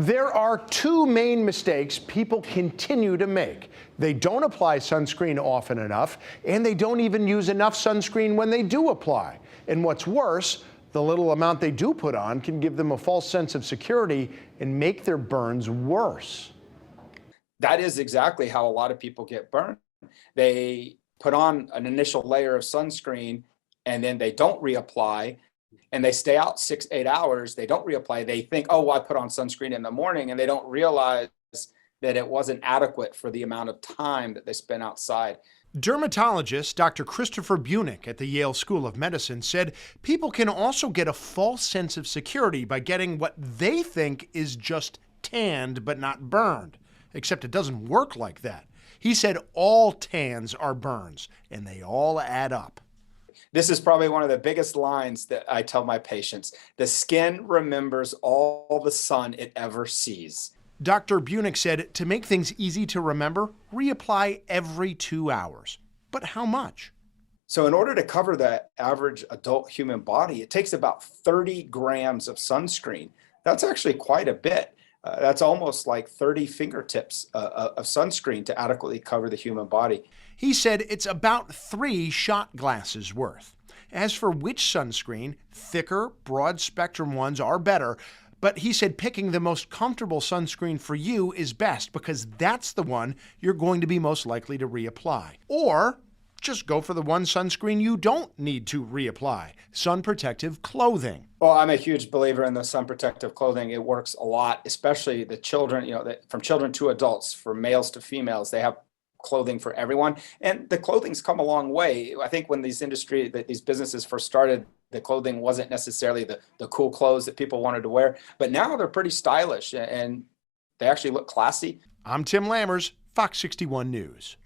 There are two main mistakes people continue to make. They don't apply sunscreen often enough, and they don't even use enough sunscreen when they do apply. And what's worse, the little amount they do put on can give them a false sense of security and make their burns worse. That is exactly how a lot of people get burned. They put on an initial layer of sunscreen and then they don't reapply, and they stay out 6, 8 hours. They don't reapply. They think, oh, well, I put on sunscreen in the morning, and they don't realize that it wasn't adequate for the amount of time that they spent outside. Dermatologist Dr. Christopher Bunick at the Yale School of Medicine said people can also get a false sense of security by getting what they think is just tanned but not burned, except it doesn't work like that. He said all tans are burns, and they all add up. This is probably one of the biggest lines that I tell my patients. The skin remembers all the sun it ever sees. Dr. Bunick said to make things easy to remember, reapply every 2 hours. But how much? So in order to cover the average adult human body, it takes about 30 grams of sunscreen. That's actually quite a bit. That's almost like 30 fingertips of sunscreen to adequately cover the human body. He said it's about 3 shot glasses worth. As for which sunscreen, thicker, broad spectrum ones are better, but he said picking the most comfortable sunscreen for you is best because that's the one you're going to be most likely to reapply. Or just go for the one sunscreen you don't need to reapply, sun protective clothing. Well, I'm a huge believer in the sun protective clothing. It works a lot, especially the children, from children to adults, from males to females. They have clothing for everyone. And the clothing's come a long way. I think when these businesses first started, the clothing wasn't necessarily the cool clothes that people wanted to wear, but now they're pretty stylish and they actually look classy. I'm Tim Lammers, Fox 61 News.